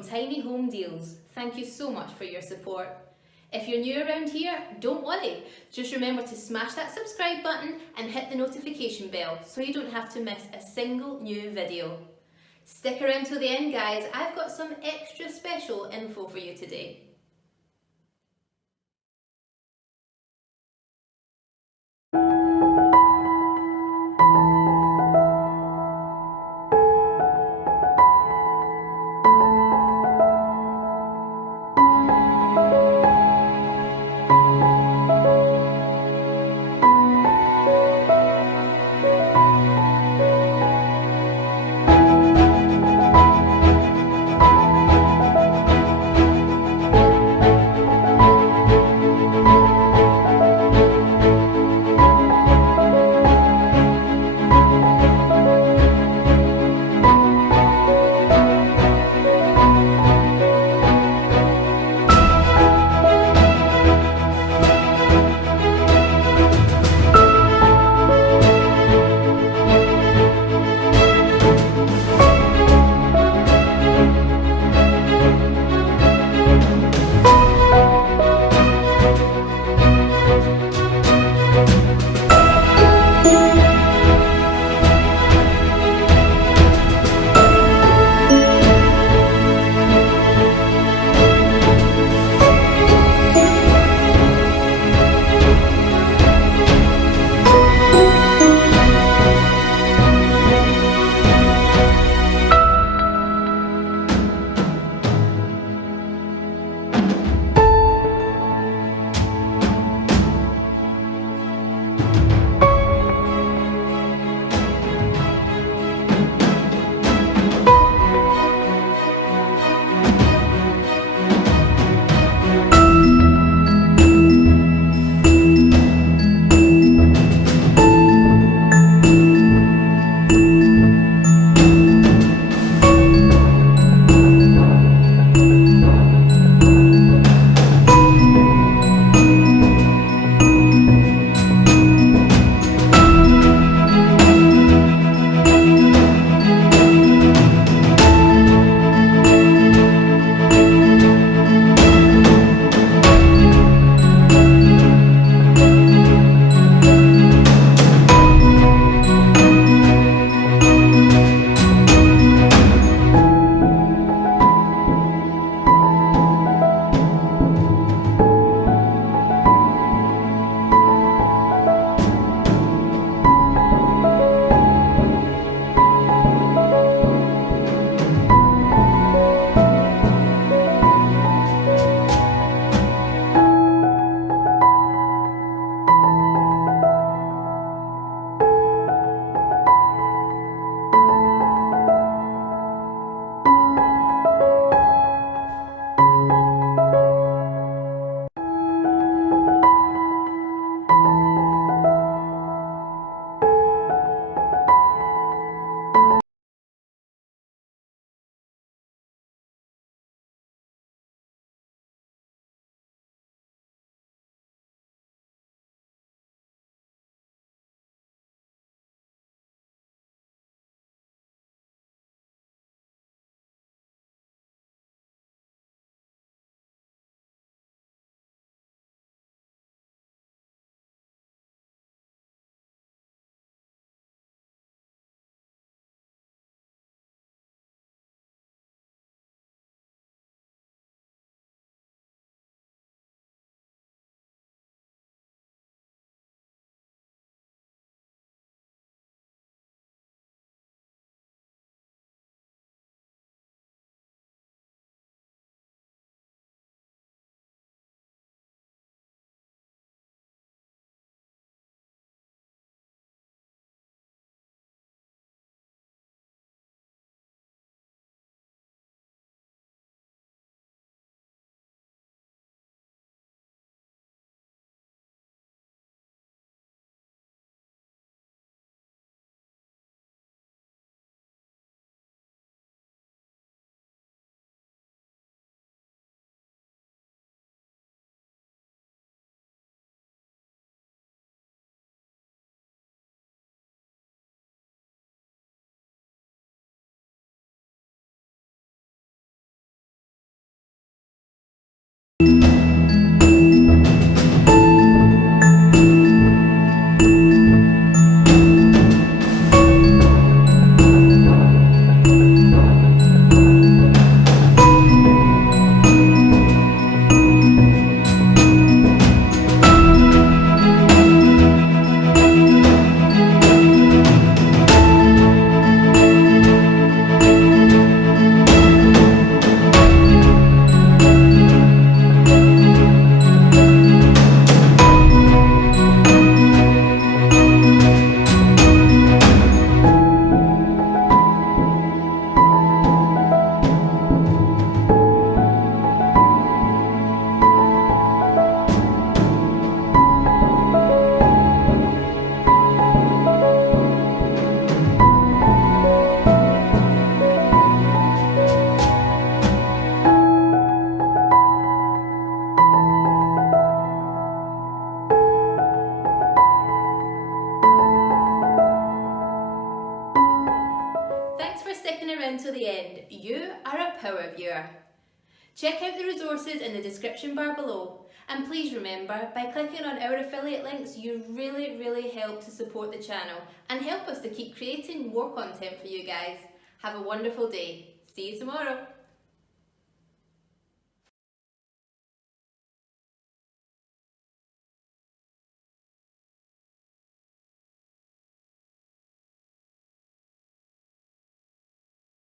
from Tiny Home Deals. Thank you so much for your support. If you're new around here, don't worry. Just remember to smash that subscribe button and hit the notification bell so you don't have to miss a single new video. Stick around till the end, guys. I've got some extra special info for you today. Thanks for sticking around till the end. You are a power viewer. Check out the resources in the description bar below. And please remember, by clicking on our affiliate links, you really help to support the channel and help us to keep creating more content for you guys. Have a wonderful day. See you tomorrow.